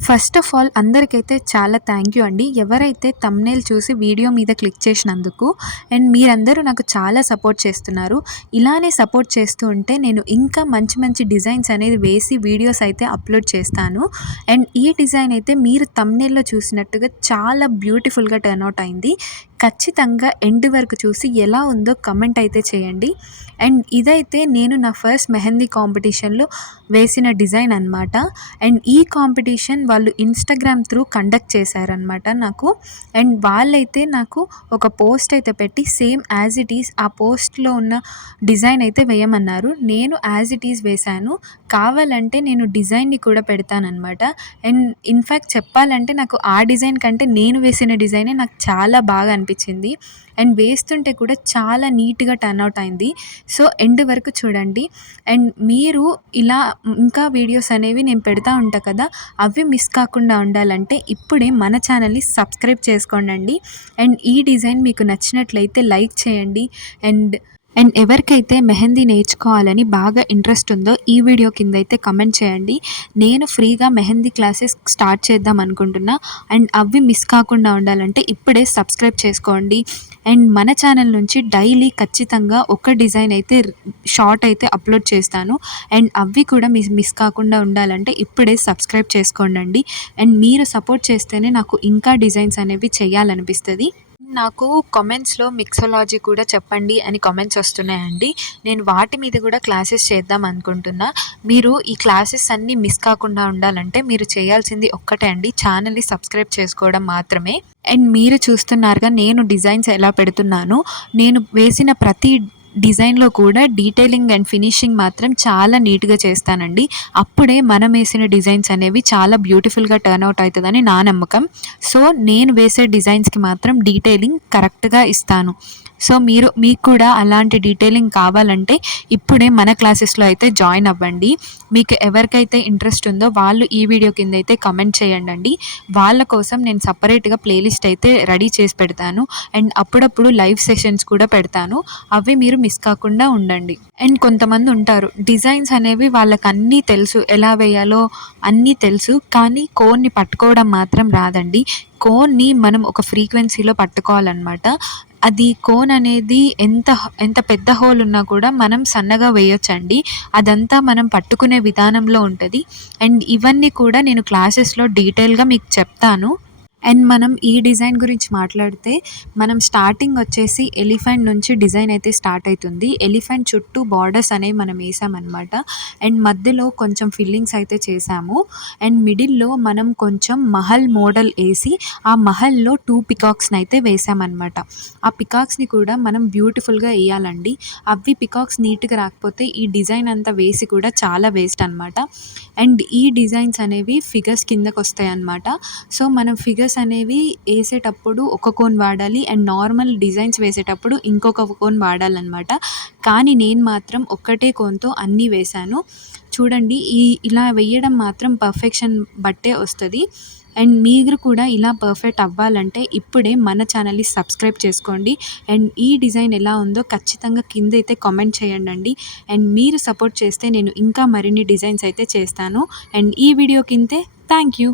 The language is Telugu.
ఫస్ట్ ఆఫ్ ఆల్ అందరికైతే చాలా థ్యాంక్ యూ అండి. ఎవరైతే థంబ్‌నెయిల్ చూసి వీడియో మీద క్లిక్ చేసినందుకు. అండ్ మీరందరూ నాకు చాలా సపోర్ట్ చేస్తున్నారు. ఇలానే సపోర్ట్ చేస్తూ ఉంటే నేను ఇంకా మంచి మంచి డిజైన్స్ అనేది వేసి వీడియోస్ అయితే అప్లోడ్ చేస్తాను. అండ్ ఈ డిజైన్ అయితే మీరు థంబ్‌నెయిల్‌లో చూసినట్టుగా చాలా బ్యూటిఫుల్‌గా టర్న్ అవుట్ అయింది. ఖచ్చితంగా ఎండ్ వరకు చూసి ఎలా ఉందో కమెంట్ అయితే చేయండి. అండ్ ఇదైతే నేను నా ఫస్ట్ మెహందీ కాంపిటీషన్‌లో వేసిన డిజైన్ అనమాట. అండ్ ఈ కాంపిటీషన్ వాళ్ళు ఇన్‌స్టాగ్రామ్ త్రూ కండక్ట్ చేశారనమాట నాకు. అండ్ వాళ్ళైతే నాకు ఒక పోస్ట్ అయితే పెట్టి సేమ్ యాజ్ ఇట్ ఈజ్ ఆ పోస్ట్‌లో ఉన్న డిజైన్ అయితే వేయమన్నారు. నేను యాజ్ ఇట్ ఈజ్ వేశాను. కావాలంటే నేను డిజైన్‌ని కూడా పెడతాననమాట. అండ్ ఇన్‌ఫాక్ట్ చెప్పాలంటే నాకు ఆ డిజైన్ కంటే నేను వేసిన డిజైనే నాకు చాలా బాగా అనిపించింది. అండ్ వేస్తుంటే కూడా చాలా నీట్‌గా టర్న్ అవుట్ అయింది. సో ఎండ్ వరకు చూడండి. అండ్ మీరు ఇలా ఇంకా వీడియోస్ అనేవి నేను పెడతా ఉంటా కదా! అవి మిస్ కాకుండా ఉండాలంటే ఇప్పుడే మన ఛానల్‌ని సబ్స్క్రైబ్ చేసుకోండండి. అండ్ ఈ డిజైన్ మీకు నచ్చినట్లయితే లైక్ చేయండి. అండ్ అండ్ ఎవరికైతే మెహందీ నేర్చుకోవాలని బాగా ఇంట్రెస్ట్ ఉందో ఈ వీడియో కింద అయితే కమెంట్ చేయండి. నేను ఫ్రీగా మెహందీ క్లాసెస్ స్టార్ట్ చేద్దాం అనుకుంటున్నా. అండ్ అవి మిస్ కాకుండా ఉండాలంటే ఇప్పుడే సబ్స్క్రైబ్ చేసుకోండి. అండ్ మన ఛానల్ నుంచి డైలీ ఖచ్చితంగా ఒక డిజైన్ అయితే షార్ట్ అయితే అప్లోడ్ చేస్తాను. అండ్ అవి కూడా మిస్ కాకుండా ఉండాలంటే ఇప్పుడే సబ్స్క్రైబ్ చేసుకోండి. అండ్ మీరు సపోర్ట్ చేస్తేనే నాకు ఇంకా డిజైన్స్ అనేవి చేయాలనిపిస్తుంది. నాకు కామెంట్స్‌లో మిక్సాలజీ కూడా చెప్పండి అని కామెంట్స్ వస్తున్నాయండి. నేను వాటి మీద కూడా క్లాసెస్ చేద్దాం అనుకుంటున్నా. మీరు ఈ క్లాసెస్ అన్నీ మిస్ కాకుండా ఉండాలంటే మీరు చేయాల్సింది ఒక్కటే అండి, ఛానల్‌ని సబ్స్క్రైబ్ చేసుకోవడం మాత్రమే. అండ్ మీరు చూస్తున్నారుగా నేను డిజైన్స్ ఎలా పెడుతున్నానో. నేను వేసిన ప్రతి డిజైన్‌లో కూడా డీటెయిలింగ్ అండ్ ఫినిషింగ్ మాత్రం చాలా నీట్‌గా చేస్తానండి. అప్పుడే మనం వేసిన డిజైన్స్ అనేవి చాలా బ్యూటిఫుల్‌గా టర్న్ అవుట్ అవుతదని నా నమ్మకం. సో నేను వేసే డిజైన్స్‌కి మాత్రం డీటెయిలింగ్ కరెక్ట్‌గా ఇస్తాను. సో మీకు కూడా అలాంటి డీటెయిలింగ్ కావాలంటే ఇప్పుడే మన క్లాసెస్‌లో అయితే జాయిన్ అవ్వండి. మీకు ఎవరికైతే ఇంట్రెస్ట్ ఉందో వాళ్ళు ఈ వీడియో కింద అయితే కమెంట్ చేయండండి. వాళ్ళ కోసం నేను సెపరేట్‌గా ప్లేలిస్ట్ అయితే రెడీ చేసి పెడతాను. అండ్ అప్పుడప్పుడు లైవ్ సెషన్స్ కూడా పెడతాను. అవి మీరు మిస్ కాకుండా ఉండండి. అండ్ కొంతమంది ఉంటారు డిజైన్స్ అనేవి వాళ్ళకన్నీ తెలుసు, ఎలా వేయాలో అన్నీ తెలుసు. కానీ కోన్ని పట్టుకోవడం మాత్రం రాదండి. కోన్ని మనం ఒక ఫ్రీక్వెన్సీలో పట్టుకోవాలనమాట. అది కోన్ అనేది ఎంత పెద్ద హోల్ ఉన్నా కూడా మనం సన్నగా వేయొచ్చండి. అదంతా మనం పట్టుకునే విధానంలో ఉంటది. అండ్ ఇవన్నీ కూడా నేను క్లాసెస్‌లో డీటెయిల్‌గా మీకు చెప్తాను. అండ్ మనం ఈ డిజైన్ గురించి మాట్లాడితే మనం స్టార్టింగ్ వచ్చేసి ఎలిఫెంట్ నుంచి డిజైన్ అయితే స్టార్ట్ అవుతుంది. ఎలిఫెంట్ చుట్టూ బార్డర్స్ అనేవి మనం వేసామన్నమాట. అండ్ మధ్యలో కొంచెం ఫిల్లింగ్స్ అయితే చేసాము. అండ్ మిడిల్‌లో మనం కొంచెం మహల్ మోడల్ వేసి ఆ మహల్‌లో 2 పికాక్స్‌ని అయితే వేసామన్నమాట. ఆ పికాక్స్‌ని కూడా మనం బ్యూటిఫుల్‌గా వేయాలండి. అవి పికాక్స్ నీట్‌గా రాకపోతే ఈ డిజైన్ అంతా వేసి కూడా చాలా వేస్ట్ అనమాట. అండ్ ఈ డిజైన్స్ అనేవి ఫిగర్స్ కిందకొస్తాయన్నమాట. సో మనం ఫిగర్స్ అనేవి వేసేటప్పుడు ఒక కోన్ వాడాలి. అండ్ నార్మల్ డిజైన్స్ వేసేటప్పుడు ఇంకొక కోన్ వాడాలన్నమాట. కానీ నేను మాత్రం ఒక్కటే కోన్‌తో అన్నీ వేశాను. చూడండి ఇలా వేయడం మాత్రం పర్ఫెక్షన్ బట్టే వస్తది. అండ్ మీరు కూడా ఇలా పర్ఫెక్ట్ అవ్వాలంటే ఇప్పుడే మన ఛానల్‌ని సబ్స్క్రైబ్ చేసుకోండి. అండ్ ఈ డిజైన్ ఎలా ఉందో ఖచ్చితంగా కిందైతే కామెంట్ చేయండండి. అండ్ మీరు సపోర్ట్ చేస్తే నేను ఇంకా మరిన్ని డిజైన్స్ అయితే చేస్తాను. అండ్ ఈ వీడియో కింతే థ్యాంక్ యూ.